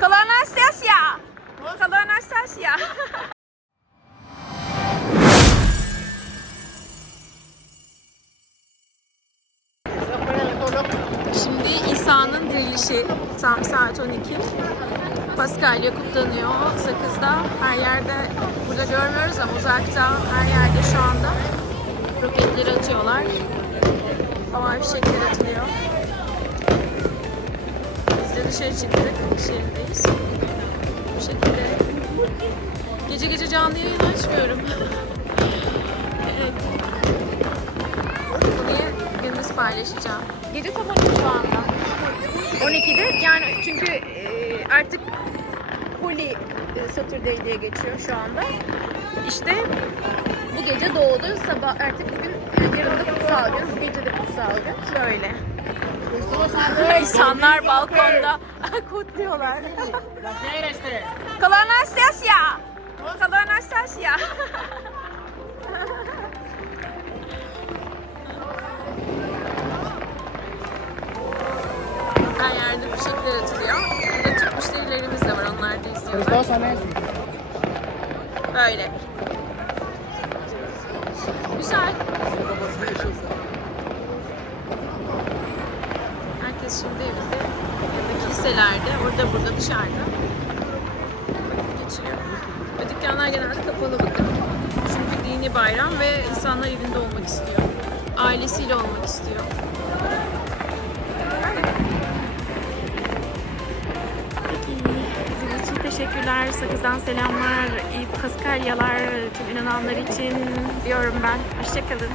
Kolonastasya. Kolonastasya. Şimdi İsa'nın dirilişi tam saat 12. Paskalya kutlanıyor Sakız'da. Her yerde burada görmüyoruz ama uzakta her yerde şu anda roketleri atıyorlar. Hava fişekleri atılıyor. Dışarı çıktık. İş yerindeyiz. Bu şekilde. Gece gece canlı yayın açmıyorum. evet. Niye gündüz paylaşacağım? Gece tam 12 şu anda. 12'de yani çünkü e, artık Holy e, Saturday diye geçiyor şu anda. İşte bu gece doğdu. Sabah artık bugün yarın da kutsal gün. Bu gece de kutsal gün. Böyle. İnsanlar balkonda kutluyorlar. Kolonastasya! Kolonastasya! Her yerde fişekler atılıyor. Burada Türk müşterilerimiz de var. Onlar da izliyorlar. Böyle. Güzel. Herkes şimdi evinde ya da kiliselerde, orada burada dışarıda geçiriyor. Ve dükkanlar genelde kapalı bakın. Çünkü dini bayram ve insanlar evinde olmak istiyor. Ailesiyle olmak istiyor. Teşekkürler. Sakız'dan selamlar. İyi Paskalyalar tüm inananlar için diyorum ben. Hoşçakalın.